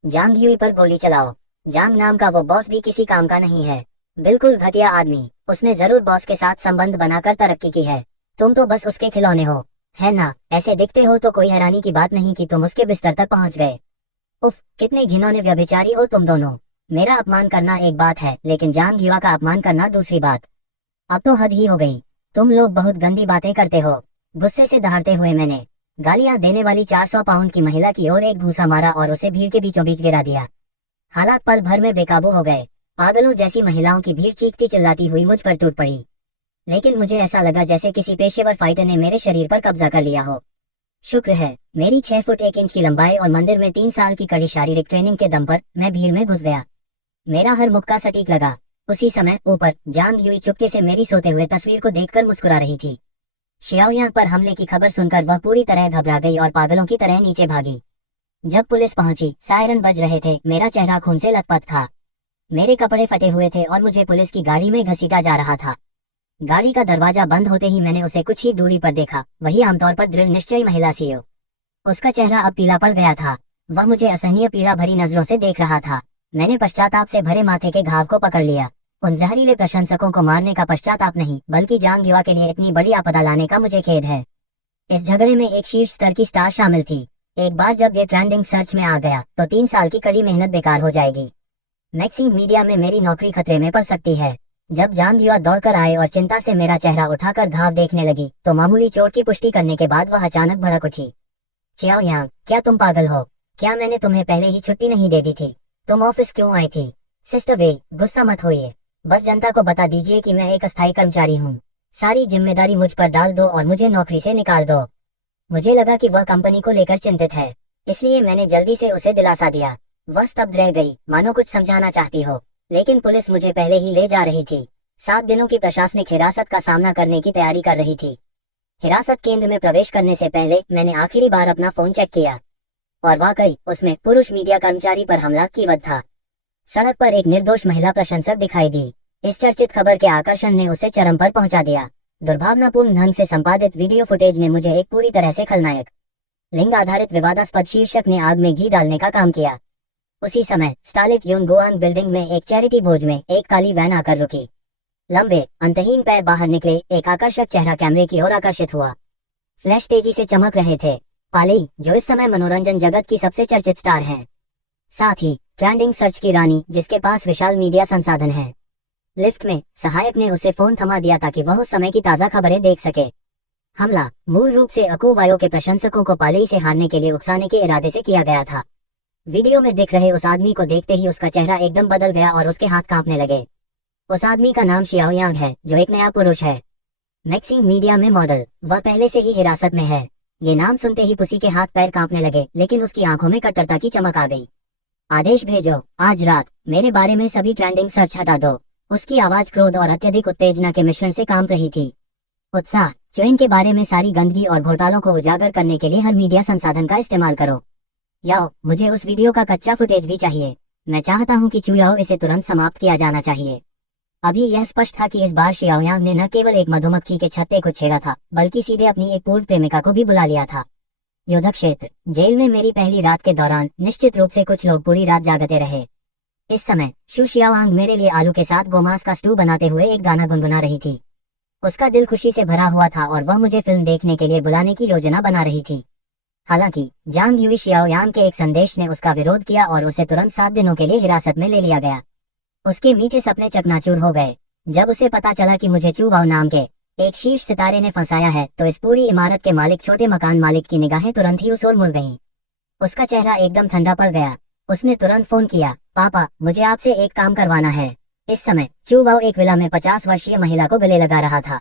जांग ह्यूई पर गोली चलाओ। जांग नाम का वो बॉस भी किसी काम का नहीं है। बिल्कुल घटिया आदमी। उसने जरूर बॉस के साथ संबंध बनाकर तरक्की की है। तुम तो बस उसके खिलौने हो, है ना? ऐसे दिखते हो तो कोई हैरानी की बात नहीं कि तुम उसके बिस्तर तक पहुंच गए। उफ, कितने घिनौने व्यभिचारी हो तुम दोनों। मेरा अपमान करना एक बात है, लेकिन जांग युवा का अपमान करना दूसरी बात। अब तो हद ही हो गई। तुम लोग बहुत गंदी बातें करते हो। गुस्से से दहाड़ते हुए मैंने गालियां देने वाली 400 पाउंड की महिला की ओर एक घूंसा मारा और उसे भीड़ के बीचों बीच गिरा दिया। हालात पल भर में बेकाबू हो गए। पागलों जैसी महिलाओं की भीड़ चीखती चिल्लाती हुई मुझ पर टूट पड़ी, लेकिन मुझे ऐसा लगा जैसे किसी पेशेवर फाइटर ने मेरे शरीर पर कब्जा कर लिया हो। शुक्र है मेरी 6 फुट 1 इंच की लंबाई और मंदिर में 3 साल की कड़ी शारीरिक ट्रेनिंग के दम पर मैं भीड़ में घुस गया। मेरा हर मुक्का सटीक लगा। उसी समय ऊपर जांग यूई चुपके से मेरी सोते हुए तस्वीर को देखकर मुस्कुरा रही थी। शियाओयांग पर हमले की खबर सुनकर वह पूरी तरह घबरा गई और पागलों की तरह नीचे भागी। जब पुलिस पहुंची, सायरन बज रहे थे। मेरा चेहरा खून से लथपथ था। मेरे कपड़े फटे हुए थे और मुझे पुलिस की गाड़ी में घसीटा जा रहा था। गाड़ी का दरवाजा बंद होते ही मैंने उसे कुछ ही दूरी पर देखा। वही आमतौर पर दृढ़ निश्चयी महिला सीओ। उसका चेहरा अब पीला पड़ गया था। वह मुझे असहनीय पीड़ा भरी नजरों से देख रहा था। मैंने पश्चाताप से भरे माथे के घाव को पकड़ लिया। उन जहरीले प्रशंसकों को मारने का पश्चाताप नहीं, बल्कि जांग युवा के लिए इतनी बड़ी आपदा लाने का मुझे खेद है। इस झगड़े में एक शीर्ष स्तर की स्टार शामिल थी। एक बार जब ये ट्रेंडिंग सर्च में आ गया तो 3 साल की कड़ी मेहनत बेकार हो जाएगी। मैक्सिंग मीडिया में मेरी नौकरी खतरे में पड़ सकती है। जब जांग युवा दौड़कर आए और चिंता से मेरा चेहरा उठाकर घाव देखने लगी तो मामूली चोट की पुष्टि करने के बाद वह अचानक भड़क उठी। चियाओयांग, क्या तुम पागल हो? क्या मैंने तुम्हें पहले ही छुट्टी नहीं दे दी थी? तुम ऑफिस क्यों आई थी? सिस्टर वे, गुस्सा मत होइए। बस जनता को बता दीजिए कि मैं एक अस्थायी कर्मचारी हूँ। सारी जिम्मेदारी मुझ पर डाल दो और मुझे नौकरी से निकाल दो। मुझे लगा कि वह कंपनी को लेकर चिंतित है, इसलिए मैंने जल्दी से उसे दिलासा दिया। वह स्तब्ध रह गई, मानो कुछ समझाना चाहती हो, लेकिन पुलिस मुझे पहले ही ले जा रही थी। 7 दिनों की प्रशासनिक हिरासत का सामना करने की तैयारी कर रही थी। हिरासत केंद्र में प्रवेश करने से पहले मैंने आखिरी बार अपना फोन चेक किया और वाकई उसमें पुरुष मीडिया कर्मचारी पर हमला कीवत था। सड़क पर एक निर्दोष महिला प्रशंसक दिखाई दी। इस चर्चित खबर के आकर्षण ने उसे चरम पर पहुंचा दिया। दुर्भावनापूर्ण ढंग से संपादित वीडियो फुटेज ने मुझे एक पूरी तरह से खलनायक लिंग आधारित विवादास्पद शीर्षक ने आग में घी डालने का काम किया। उसी समय स्टालिट यूनगोआंग बिल्डिंग में एक चैरिटी भोज में एक काली वैन आकर रुकी। लंबे अंतहीन पैर बाहर निकले, एक आकर्षक चेहरा कैमरे की ओर आकर्षित हुआ। फ्लैश तेजी से चमक रहे थे। पाली, जो इस समय मनोरंजन जगत की सबसे चर्चित स्टार हैं, साथ ही ट्रेंडिंग सर्च की रानी, जिसके पास विशाल मीडिया संसाधन है। लिफ्ट में सहायक ने उसे फोन थमा दिया ताकि वह उस समय की ताजा खबरें देख सके। हमला मूल रूप से अकुवायो के प्रशंसकों को पाली से हारने के लिए उकसाने के इरादे से किया गया था। वीडियो में दिख रहे उस आदमी को देखते ही उसका चेहरा एकदम बदल गया और उसके हाथ कांपने लगे। उस आदमी का नाम शियाओयांग है, जो एक नया पुरुष है। मैक्सिंग मीडिया में मॉडल। वह पहले से ही हिरासत में है। ये नाम सुनते ही पुसी के हाथ पैर कांपने लगे, लेकिन उसकी आंखों में कट्टरता की चमक आ गई। आदेश भेजो, आज रात मेरे बारे में सभी ट्रेंडिंग सर्च हटा दो। उसकी आवाज क्रोध और अत्यधिक उत्तेजना के मिश्रण से कांप रही थी। उत्साह, चुइन के बारे में सारी गंदगी और घोटालों को उजागर करने के लिए हर मीडिया संसाधन का इस्तेमाल करो। याओ, मुझे उस वीडियो का कच्चा फुटेज भी चाहिए। मैं चाहता हूं कि चुयाओ इसे तुरंत समाप्त किया जाना चाहिए। अभी यह स्पष्ट था कि इस बार शियाओयांग ने न केवल एक मधुमक्खी के छत्ते को छेड़ा था, बल्कि सीधे अपनी एक पूर्व प्रेमिका को भी बुला लिया था। युद्ध क्षेत्र जेल में मेरी पहली रात के दौरान निश्चित रूप से कुछ लोग पूरी रात जागते रहे। इस समय शु शियाओयांग मेरे लिए आलू के साथ गोमांस का स्टू बनाते हुए एक गाना गुनगुना रही थी। उसका दिल खुशी से भरा हुआ था और वह मुझे फिल्म देखने के लिए बुलाने की योजना बना रही थी। हालांकि जांग यूई शियाओयांग के एक संदेश ने उसका विरोध किया और उसे तुरंत 7 दिनों के लिए हिरासत में ले लिया गया। उसके मीठे सपने चकनाचूर हो गए। जब उसे पता चला कि मुझे चू वाओ नाम के एक शीर्ष सितारे ने फंसाया है, तो इस पूरी इमारत के मालिक छोटे मकान मालिक की निगाहें तुरंत ही उस ओर मुड़ गईं। उसका चेहरा एकदम ठंडा पड़ गया। उसने तुरंत फोन किया, पापा, मुझे आपसे एक काम करवाना है। इस समय चू वाओ एक विला में 50 वर्षीय महिला को गले लगा रहा था।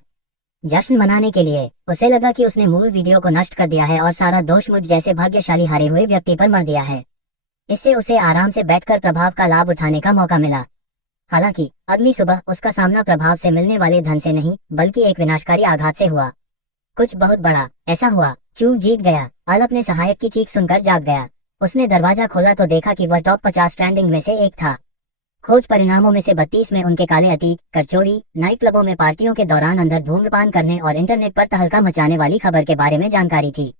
जश्न मनाने के लिए उसे लगा कि उसने मूल वीडियो को नष्ट कर दिया है और सारा दोष मुझ जैसे भाग्यशाली हारे हुए व्यक्ति पर मर दिया है। इससे उसे आराम से बैठकर प्रभाव का लाभ उठाने का मौका मिला। हालांकि अगली सुबह उसका सामना प्रभाव से मिलने वाले धन से नहीं, बल्कि एक विनाशकारी आघात से हुआ। कुछ बहुत बड़ा ऐसा हुआ। चू जीत गया। अल अपने सहायक की चीख सुनकर जाग गया। उसने दरवाजा खोला तो देखा कि वह टॉप 50 ट्रेंडिंग में से एक था। खोज परिणामों में से 32 में उनके काले अतीत, करचोरी, नाइट क्लबों में पार्टियों के दौरान अंदर धूम्रपान करने और इंटरनेट पर तहलका मचाने वाली खबर के बारे में जानकारी थी।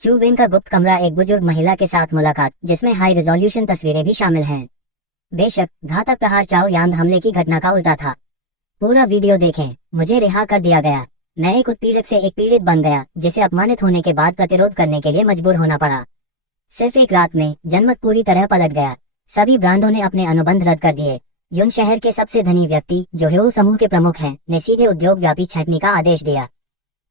चू वेन का गुप्त कमरा, एक बुजुर्ग महिला के साथ मुलाकात जिसमें हाई रेजोल्यूशन तस्वीरें भी शामिल हैं। बेशक घातक प्रहार चाओ यांग हमले की घटना का उल्टा था। पूरा वीडियो देखें। मुझे रिहा कर दिया गया। मैं एक उत्पीड़क से एक पीड़ित बन गया जिसे अपमानित होने के बाद प्रतिरोध करने के लिए मजबूर होना पड़ा। सिर्फ एक रात में जनमत पूरी तरह पलट गया। सभी ब्रांडों ने अपने अनुबंध रद्द कर दिए। यून शहर के सबसे धनी व्यक्ति जो ह्यू समूह के प्रमुख हैं ने सीधे उद्योग व्यापी छंटनी का आदेश दिया।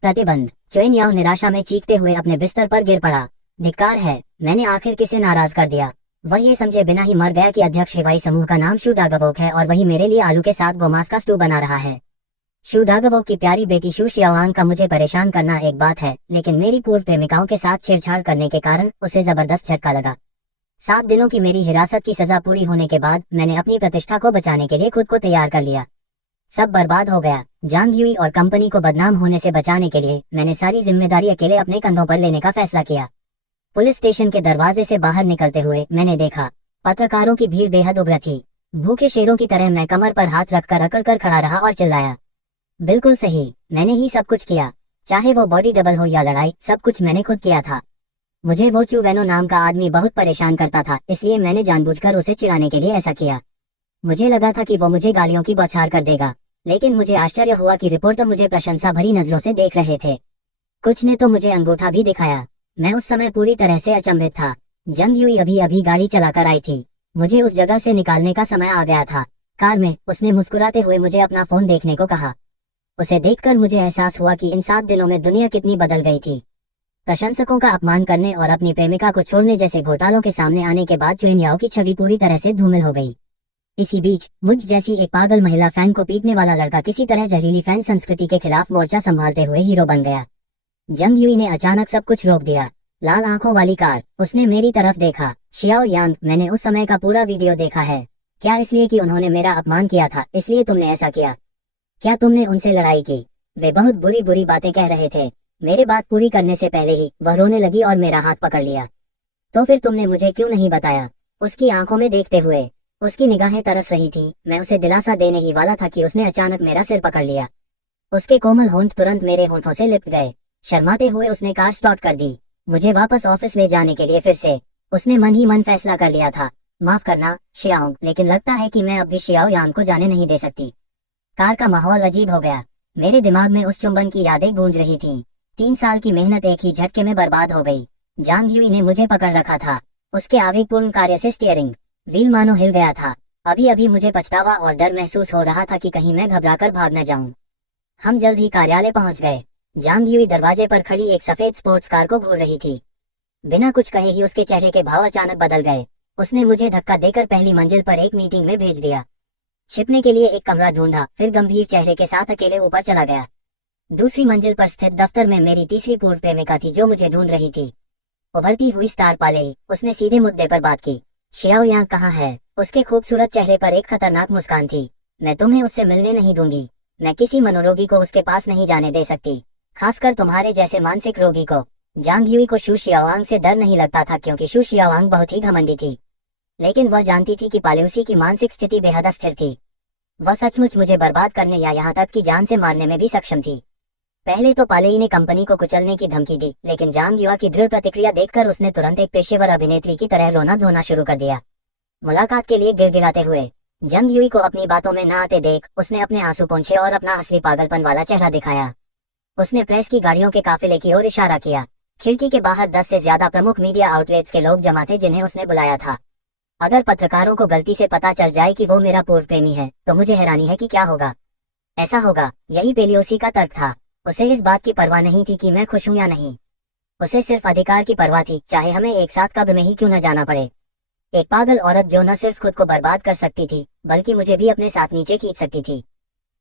प्रतिबंध। चुएन याओ निराशा में चीखते हुए अपने बिस्तर पर गिर पड़ा। धिक्कार है, मैंने आखिर किसे नाराज कर दिया। वह ये समझे बिना ही मर गया कि अध्यक्ष हवाई समूह का नाम शू डागवोक है और वही मेरे लिए आलू के साथ गोमांस का स्टू बना रहा है। शू डागवोक की प्यारी बेटी शू शियावांग का मुझे परेशान करना एक बात है, लेकिन मेरी पूर्व प्रेमिकाओं के साथ छेड़छाड़ करने के कारण उसे जबरदस्त झटका लगा। 7 दिनों की मेरी हिरासत की सजा पूरी होने के बाद मैंने अपनी प्रतिष्ठा को बचाने के लिए खुद को तैयार कर लिया। सब बर्बाद हो गया। जांग यूई और कंपनी को बदनाम होने से बचाने के लिए मैंने सारी जिम्मेदारी अकेले अपने कंधों पर लेने का फैसला किया। पुलिस स्टेशन के दरवाजे से बाहर निकलते हुए मैंने देखा पत्रकारों की भीड़ बेहद उग्र थी। भूखे शेरों की तरह मैं कमर पर हाथ रखकर अकड़ कर खड़ा रहा और चिल्लाया, बिल्कुल सही, मैंने ही सब कुछ किया। चाहे वो बॉडी डबल हो या लड़ाई, सब कुछ मैंने खुद किया था। मुझे वो चू वेनो नाम का आदमी बहुत परेशान करता था, इसलिए मैंने जानबूझकर उसे चिढ़ाने के लिए ऐसा किया। मुझे लगा था कि वो मुझे गालियों की बौछार कर देगा, लेकिन मुझे आश्चर्य हुआ कि रिपोर्टर मुझे प्रशंसा भरी नजरों से देख रहे थे। कुछ ने तो मुझे अंगूठा भी दिखाया। मैं उस समय पूरी तरह से अचंभित था। जंग यूई अभी अभी गाड़ी चलाकर आई थी। मुझे उस जगह से निकालने का समय आ गया था। कार में उसने मुस्कुराते हुए मुझे अपना फोन देखने को कहा। उसे देखकर मुझे एहसास हुआ कि इन 7 दिनों में दुनिया कितनी बदल गई थी। प्रशंसकों का अपमान करने और अपनी प्रेमिका को छोड़ने जैसे घोटालों के सामने आने के बाद चुएन याओ की छवि पूरी तरह से धूमिल हो गई। इसी बीच मुझ जैसी एक पागल महिला फैन को पीटने वाला लड़का किसी तरह जहरीली फैन संस्कृति के खिलाफ मोर्चा संभालते हुए हीरो बन गया। जंग यूई ने अचानक सब कुछ रोक दिया। लाल आंखों वाली कार। उसने मेरी तरफ देखा। शियाओ यांग, मैंने उस समय का पूरा वीडियो देखा है। क्या इसलिए कि उन्होंने मेरा अपमान किया था इसलिए तुमने ऐसा किया? क्या तुमने उनसे लड़ाई की? वे बहुत बुरी बुरी बातें कह रहे थे। मेरी बात पूरी करने से पहले ही वह रोने लगी और मेरा हाथ पकड़ लिया। तो फिर तुमने मुझे क्यों नहीं बताया? उसकी आंखों में देखते हुए। उसकी निगाहें तरस रही थी। मैं उसे दिलासा देने ही वाला था कि उसने अचानक मेरा सिर पकड़ लिया। उसके कोमल होंठ तुरंत मेरे होंठों से लिपट गए। शर्माते हुए उसने कार स्टार्ट कर दी, मुझे वापस ऑफिस ले जाने के लिए। फिर से उसने मन ही मन फैसला कर लिया था, माफ करना शियाओ, लेकिन लगता है कि मैं अब भी शियाओ यांग को जाने नहीं दे सकती। कार का माहौल अजीब हो गया। मेरे दिमाग में उस चुंबन की यादें गूंज रही थीं। 3 साल की मेहनत एक ही झटके में बर्बाद हो गई। जांग यूई ने मुझे पकड़ रखा था। उसके आवेगपूर्ण कार्य से स्टीयरिंग व्हील मानो हिल गया था। अभी अभी मुझे पछतावा और डर महसूस हो रहा था कि कहीं मैं घबराकर भाग न जाऊं। हम जल्द ही कार्यालय पहुंच गए। जांग यूई दरवाजे पर खड़ी एक सफेद स्पोर्ट्स कार को घूर रही थी। बिना कुछ कहे ही उसके चेहरे के भाव अचानक बदल गए। उसने मुझे धक्का देकर पहली मंजिल पर एक मीटिंग में भेज दिया। छिपने के लिए एक कमरा ढूंढा, फिर गंभीर चेहरे के साथ अकेले ऊपर चला गया। दूसरी मंजिल पर स्थित दफ्तर में मेरी तीसरी पूर्व प्रेमिका थी जो मुझे ढूंढ रही थी। उभरती हुई स्टार पालेई। उसने सीधे मुद्दे पर बात की। शियाओ यांग कहाँ है? उसके खूबसूरत चेहरे पर एक खतरनाक मुस्कान थी। मैं तुम्हें उससे मिलने नहीं दूंगी। मैं किसी मनोरोगी को उसके पास नहीं जाने दे सकती, खासकर तुम्हारे जैसे मानसिक रोगी को। जांग यूई को शू शियाओयांग से डर नहीं लगता था क्योंकि शू शियाओयांग बहुत ही घमंडी थी, लेकिन वह जानती थी कि पालेउसी की मानसिक स्थिति बेहद अस्थिर थी। वह सचमुच मुझे बर्बाद करने या यहाँ तक कि जान से मारने में भी सक्षम थी। पहले तो पालेई ने कंपनी को कुचलने की धमकी दी, लेकिन जांग युआ की दृढ़ प्रतिक्रिया देखकर उसने तुरंत एक पेशेवर अभिनेत्री की तरह रोना धोना शुरू कर दिया। मुलाकात के लिए गिड़गिड़ाते हुए जंग यूई को अपनी बातों में न आते देख उसने अपने आंसू पोंछे और अपना असली पागलपन वाला चेहरा दिखाया। उसने प्रेस की गाड़ियों के काफिले की ओर इशारा किया। खिड़की के बाहर 10 से ज्यादा प्रमुख मीडिया आउटलेट्स के लोग जमा थे जिन्हें उसने बुलाया था। अगर पत्रकारों को गलती से पता चल जाए कि वो मेरा पूर्व प्रेमी है तो मुझे हैरानी है कि क्या होगा। ऐसा होगा, यही पेलियोसी का तर्क था। उसे इस बात की परवाह नहीं थी कि मैं खुश हूं या नहीं। उसे सिर्फ अधिकार की परवाह थी, चाहे हमें एक साथ कब्र में ही क्यों न जाना पड़े। एक पागल औरत जो न सिर्फ खुद को बर्बाद कर सकती थी बल्कि मुझे भी अपने साथ नीचे खींच सकती थी।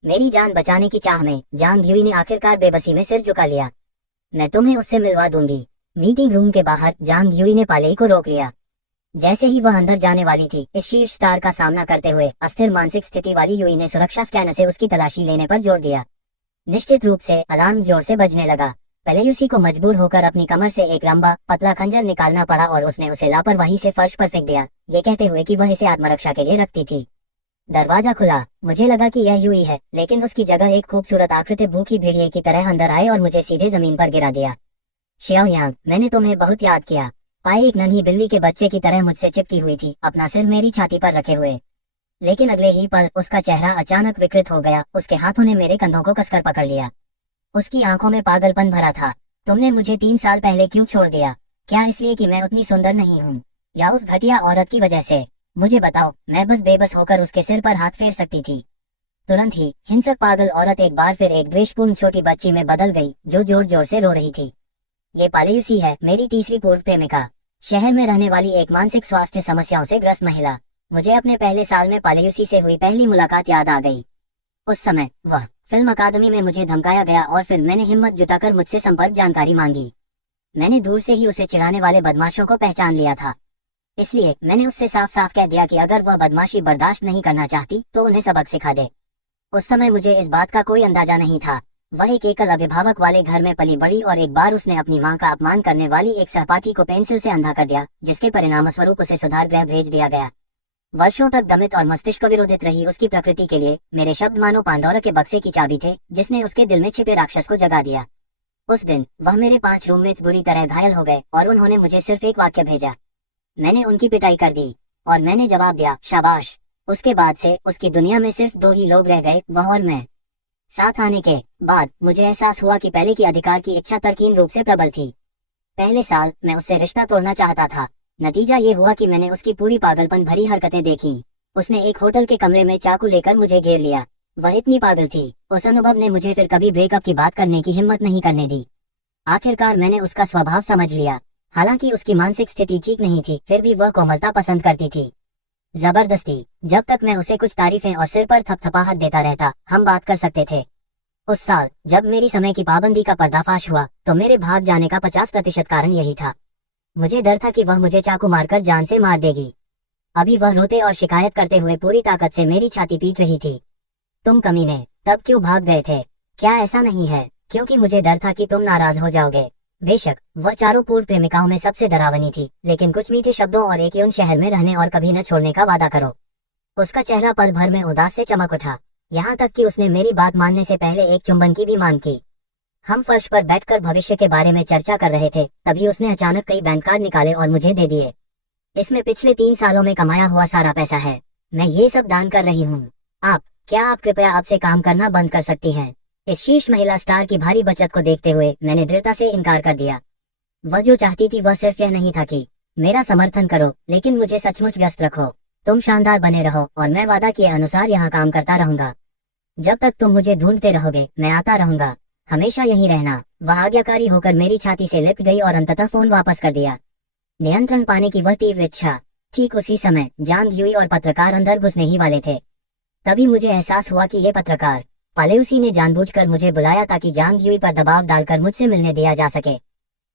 मेरी जान बचाने की चाह में जांग यूई ने आखिरकार बेबसी में सिर झुका लिया। मैं तुम्हें उससे मिलवा दूंगी। मीटिंग रूम के बाहर जांग यूई ने पालेई को रोक लिया। जैसे ही वह अंदर जाने वाली थी, इस शीर्ष स्टार का सामना करते हुए अस्थिर मानसिक स्थिति वाली यूई ने सुरक्षा स्कैनर से उसकी तलाशी लेने पर जोर दिया। निश्चित रूप से अलार्म जोर से बजने लगा। पेलेयुसी को मजबूर होकर अपनी कमर से एक लंबा पतला खंजर निकालना पड़ा और उसने उसे लापरवाही से फर्श पर फेंक दिया, ये कहते हुए कि वह इसे आत्मरक्षा के लिए रखती थी। दरवाजा खुला। मुझे लगा कि यह यूई है, लेकिन उसकी जगह एक खूबसूरत आकृति भूखी भेड़िए की तरह अंदर आए और मुझे सीधे जमीन पर गिरा दिया। शियाओयांग, मैंने तुम्हें बहुत याद किया। पाए एक नन्ही बिल्ली के बच्चे की तरह मुझसे चिपकी हुई थी, अपना सिर मेरी छाती पर रखे हुए। लेकिन अगले ही पल उसका चेहरा अचानक विकृत हो गया। उसके हाथों ने मेरे कंधों को कसकर पकड़ लिया। उसकी आंखों में पागलपन भरा था। तुमने मुझे 3 साल पहले क्यों छोड़ दिया? क्या इसलिए कि मैं उतनी सुंदर नहीं हूँ, या उस घटिया औरत की वजह से? मुझे बताओ। मैं बस बेबस होकर उसके सिर पर हाथ फेर सकती थी। तुरंत ही हिंसक पागल औरत एक बार फिर एक द्वेषपूर्ण छोटी बच्ची में बदल गई, जो जोर जोर से रो रही थी। ये पालेयुसी है, मेरी तीसरी पूर्व प्रेमिका, शहर में रहने वाली एक मानसिक स्वास्थ्य समस्याओं से ग्रस्त महिला। मुझे अपने पहले साल में पालेयुसी से हुई पहली मुलाकात याद आ गई। उस समय वह फिल्म अकादमी में मुझे धमकाया गया और फिर मैंने हिम्मत जुटाकर मुझसे संपर्क जानकारी मांगी। मैंने दूर से ही उसे चिढ़ाने वाले बदमाशों को पहचान लिया था, इसलिए मैंने उससे साफ साफ कह दिया कि अगर वह बदमाशी बर्दाश्त नहीं करना चाहती तो उन्हें सबक सिखा दे। उस समय मुझे इस बात का कोई अंदाजा नहीं था। वह एक एकल अभिभावक वाले घर में पली बड़ी और एक बार उसने अपनी मां का अपमान करने वाली एक सहपाठी को पेंसिल से अंधा कर दिया, जिसके परिणामस्वरूप उसे सुधार गृह भेज दिया गया। वर्षों तक दमित और मस्तिष्क विरोधित रही उसकी प्रकृति के लिए मेरे शब्द मानो पांडोरा के बक्से की चाबी थे, जिसने उसके दिल में छिपे राक्षस को जगा दिया। उस दिन वह मेरे 5 रूममेट्स बुरी तरह घायल हो गए और उन्होंने मुझे सिर्फ एक वाक्य भेजा। मैंने उनकी पिटाई कर दी और मैंने जवाब दिया, शाबाश। उसके बाद से उसकी दुनिया में सिर्फ 2 ही लोग रह गए, वह और मैं। साथ आने के बाद मुझे एहसास हुआ कि पहले की अधिकार की इच्छा तर्कीन रूप से प्रबल थी। पहले साल मैं उससे रिश्ता तोड़ना चाहता था। नतीजा ये हुआ कि मैंने उसकी पूरी पागलपन भरी हरकतें देखी। उसने एक होटल के कमरे में चाकू लेकर मुझे घेर लिया। वह इतनी पागल थी, उस अनुभव ने मुझे फिर कभी ब्रेकअप की बात करने की हिम्मत नहीं करने दी। आखिरकार मैंने उसका स्वभाव समझ लिया। हालांकि उसकी मानसिक स्थिति ठीक नहीं थी, फिर भी वह कोमलता पसंद करती थी। जबरदस्ती। जब तक मैं उसे कुछ तारीफें और सिर पर थपथपाहट देता रहता, हम बात कर सकते थे। उस साल जब मेरी समय की पाबंदी का पर्दाफाश हुआ तो मेरे भाग जाने का 50% कारण यही था। मुझे डर था कि वह मुझे चाकू मारकर जान से मार देगी। अभी वह रोते और शिकायत करते हुए पूरी ताकत से मेरी छाती पीट रही थी। तुम कमीने, तब क्यों भाग गए थे? क्या ऐसा नहीं है क्योंकि मुझे डर था कि तुम नाराज हो जाओगे? बेशक वह चारों पूर्व प्रेमिकाओं में सबसे डरावनी थी, लेकिन कुछ मीठे शब्दों और एक यून शहर में रहने और कभी न छोड़ने का वादा करो। उसका चेहरा पल भर में उदास से चमक उठा, यहाँ तक कि उसने मेरी बात मानने से पहले एक चुंबन की भी मांग की। हम फर्श पर बैठकर भविष्य के बारे में चर्चा कर रहे थे, तभी उसने अचानक कई बैंक कार्ड निकाले और मुझे दे दिए। इसमें पिछले 3 सालों में कमाया हुआ सारा पैसा है। मैं ये सब दान कर रही हूँ। क्या आप कृपया आपसे काम करना बंद कर सकती हैं? इस शीर्ष महिला स्टार की भारी बचत को देखते हुए मैंने दृढ़ता से इनकार कर दिया। वह जो चाहती थी वह सिर्फ यह नहीं था कि मेरा समर्थन करो, लेकिन मुझे सचमुच व्यस्त रखो। तुम शानदार बने रहो और मैं वादा किए अनुसार यहाँ काम करता रहूंगा। जब तक तुम मुझे ढूंढते रहोगे मैं आता रहूंगा। हमेशा यहीं रहना। वह आज्ञाकारी होकर मेरी छाती से लिपट गई और अंततः फोन वापस कर दिया। नियंत्रण पाने की वह तीव्र इच्छा। ठीक उसी समय जांग यूई और पत्रकार अंदर घुसने ही वाले थे। तभी मुझे एहसास हुआ कि ये पत्रकार पालेउसी ने जानबूझकर मुझे बुलाया ताकि जांग यूई पर दबाव डालकर मुझसे मिलने दिया जा सके।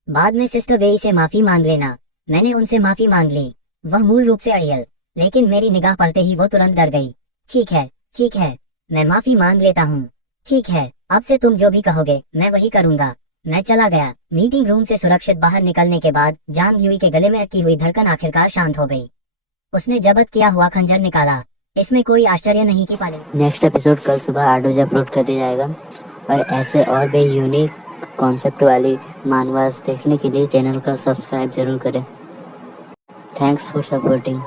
बाद में सिस्टर वेई से माफी मांग लेना। मैंने उनसे माफी मांग ली। वह मूल रूप से अड़ियल, लेकिन मेरी निगाह पड़ते ही वो तुरंत डर गई। ठीक है, मैं माफी मांग लेता हूँ। ठीक है, अब से तुम जो भी कहोगे मैं वही करूंगा। मैं चला गया। मीटिंग रूम से सुरक्षित बाहर निकलने के बाद जांग यूई के गले में अटकी हुई धड़कन आखिरकार शांत हो गई। उसने जब्त किया हुआ खंजर निकाला। इसमें कोई आश्चर्य नहीं कि पाले। नेक्स्ट एपिसोड कल सुबह 8 बजे अपलोड कर दिया जाएगा और ऐसे और भी यूनिक कॉन्सेप्ट वाली मानवास देखने के लिए चैनल का सब्सक्राइब जरूर करें। Thanks for supporting.